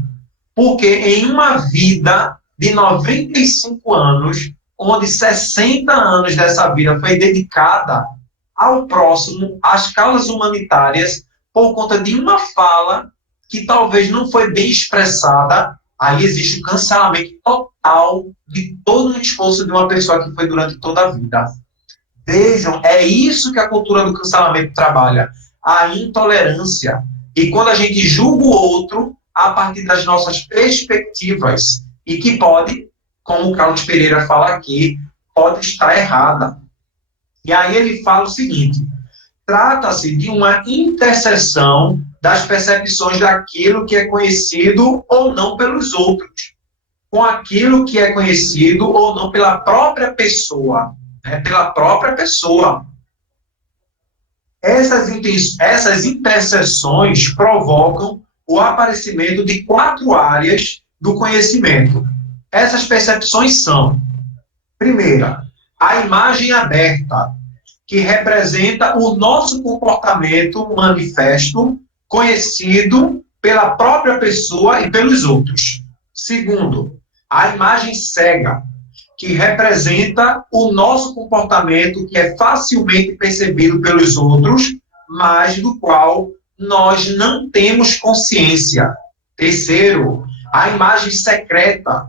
Porque em uma vida de 95 anos, onde 60 anos dessa vida foi dedicada ao próximo, às causas humanitárias, por conta de uma fala que talvez não foi bem expressada, aí existe o cancelamento total de todo o esforço de uma pessoa que foi durante toda a vida. Vejam, é isso que a cultura do cancelamento trabalha, a intolerância. E quando a gente julga o outro a partir das nossas perspectivas, e que pode, como o Carlos Pereira fala aqui, pode estar errada. E aí ele fala o seguinte: trata-se de uma interseção das percepções daquilo que é conhecido ou não pelos outros, com aquilo que é conhecido ou não pela própria pessoa, né? Pela própria pessoa. Essas interseções provocam o aparecimento de 4 áreas do conhecimento. Essas percepções são: primeira, a imagem aberta, que representa o nosso comportamento manifesto, conhecido pela própria pessoa e pelos outros. Segundo, a imagem cega, que representa o nosso comportamento que é facilmente percebido pelos outros, mas do qual nós não temos consciência. Terceiro, a imagem secreta,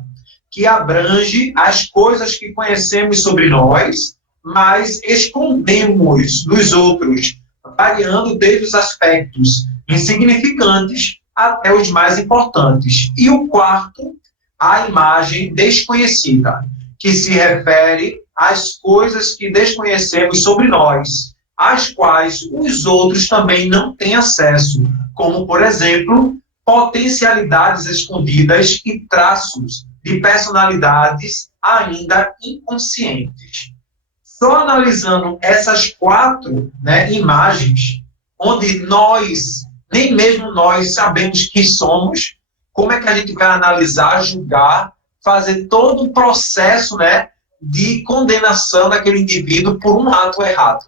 que abrange as coisas que conhecemos sobre nós, mas escondemos dos outros, variando desde os aspectos insignificantes até os mais importantes. E o quarto, a imagem desconhecida, que se refere às coisas que desconhecemos sobre nós, às quais os outros também não têm acesso, como, por exemplo, potencialidades escondidas e traços de personalidades ainda inconscientes. Só analisando essas 4, né, imagens, onde nós, nem mesmo nós sabemos que somos, como é que a gente vai analisar, julgar, fazer todo um processo, né, de condenação daquele indivíduo por um ato errado?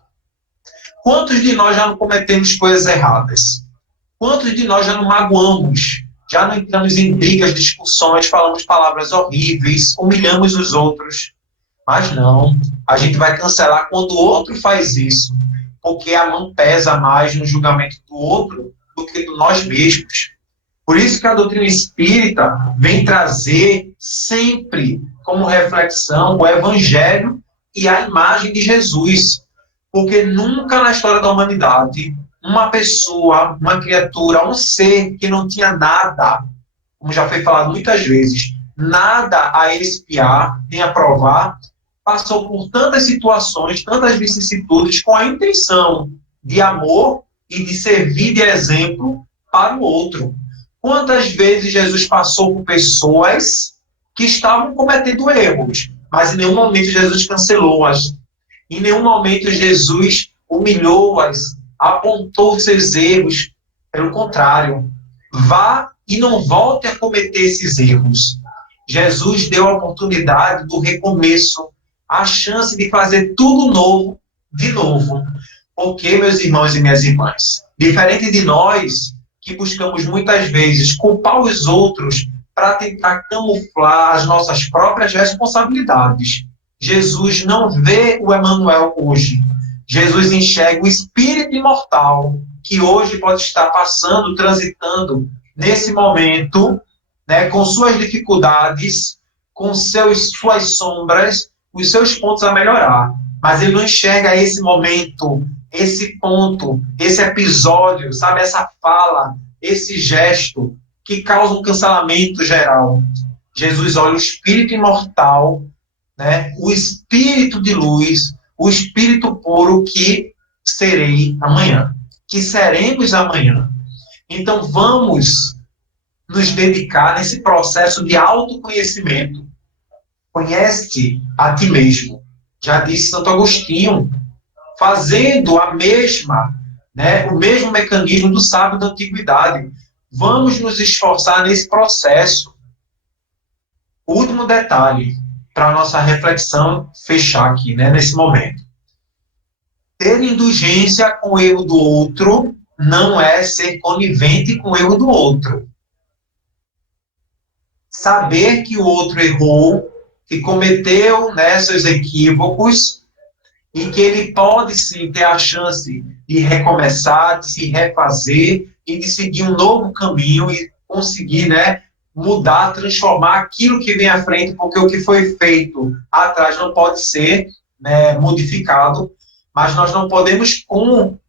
Quantos de nós já não cometemos coisas erradas? Quantos de nós já não magoamos? Já não entramos em brigas, discussões, falamos palavras horríveis, humilhamos os outros? Mas não, a gente vai cancelar quando o outro faz isso, porque a mão pesa mais no julgamento do outro do que do nós mesmos. Por isso que a doutrina espírita vem trazer sempre como reflexão o evangelho e a imagem de Jesus. Porque nunca na história da humanidade, uma pessoa, uma criatura, um ser que não tinha nada, como já foi falado muitas vezes, nada a expiar, nem a provar, passou por tantas situações, tantas vicissitudes, com a intenção de amor e de servir de exemplo para o outro. Quantas vezes Jesus passou por pessoas que estavam cometendo erros, mas em nenhum momento Jesus cancelou-as. Em nenhum momento Jesus humilhou-as, apontou seus erros. Pelo contrário, vá e não volte a cometer esses erros. Jesus deu a oportunidade do recomeço, a chance de fazer tudo novo, de novo. Porque, meus irmãos e minhas irmãs, diferente de nós, que buscamos muitas vezes culpar os outros para tentar camuflar as nossas próprias responsabilidades, Jesus não vê o Emanuel hoje. Jesus enxerga o espírito imortal que hoje pode estar passando, transitando nesse momento, né, com suas dificuldades, com suas sombras, os seus pontos a melhorar. Mas ele não enxerga esse momento, esse ponto, esse episódio, sabe, essa fala, esse gesto que causa um cancelamento geral. Jesus olha o espírito imortal, né, o espírito de luz, o espírito puro que serei amanhã, que seremos amanhã. Então vamos nos dedicar nesse processo de autoconhecimento. Conhece-te a ti mesmo. Já disse Santo Agostinho, fazendo a mesma, né, o mesmo mecanismo do sábio da antiguidade. Vamos nos esforçar nesse processo. Último detalhe, para a nossa reflexão fechar aqui, né, nesse momento. Ter indulgência com o erro do outro não é ser conivente com o erro do outro. Saber que o outro errou, que cometeu, né, seus equívocos, e que ele pode sim ter a chance de recomeçar, de se refazer e de seguir um novo caminho e conseguir, né, mudar, transformar aquilo que vem à frente, porque o que foi feito atrás não pode ser, né, modificado, mas nós não podemos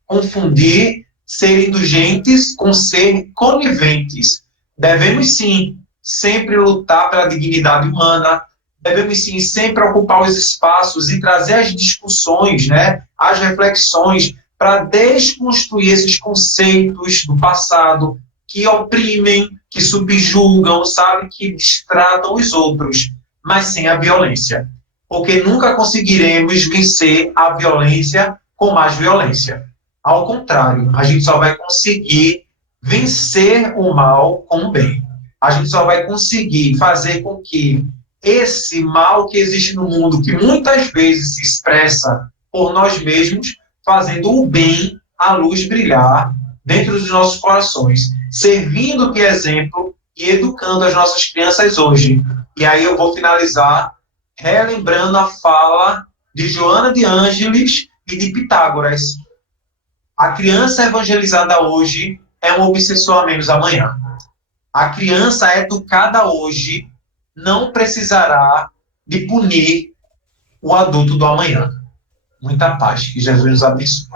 confundir ser indulgentes com ser coniventes. Devemos sim sempre lutar pela dignidade humana, devemos sim sempre ocupar os espaços e trazer as discussões, né, as reflexões, para desconstruir esses conceitos do passado que oprimem, que subjugam, sabe, que destratam os outros, mas sem a violência. Porque nunca conseguiremos vencer a violência com mais violência. Ao contrário, a gente só vai conseguir vencer o mal com o bem. A gente só vai conseguir fazer com que esse mal que existe no mundo, que muitas vezes se expressa por nós mesmos, fazendo o bem, a luz brilhar dentro dos nossos corações, servindo de exemplo e educando as nossas crianças hoje. E aí eu vou finalizar relembrando a fala de Joana de Ângeles e de Pitágoras. A criança evangelizada hoje é um obsessor a menos amanhã. A criança educada hoje não precisará de punir o adulto do amanhã. Muita paz. Que Jesus nos abençoe.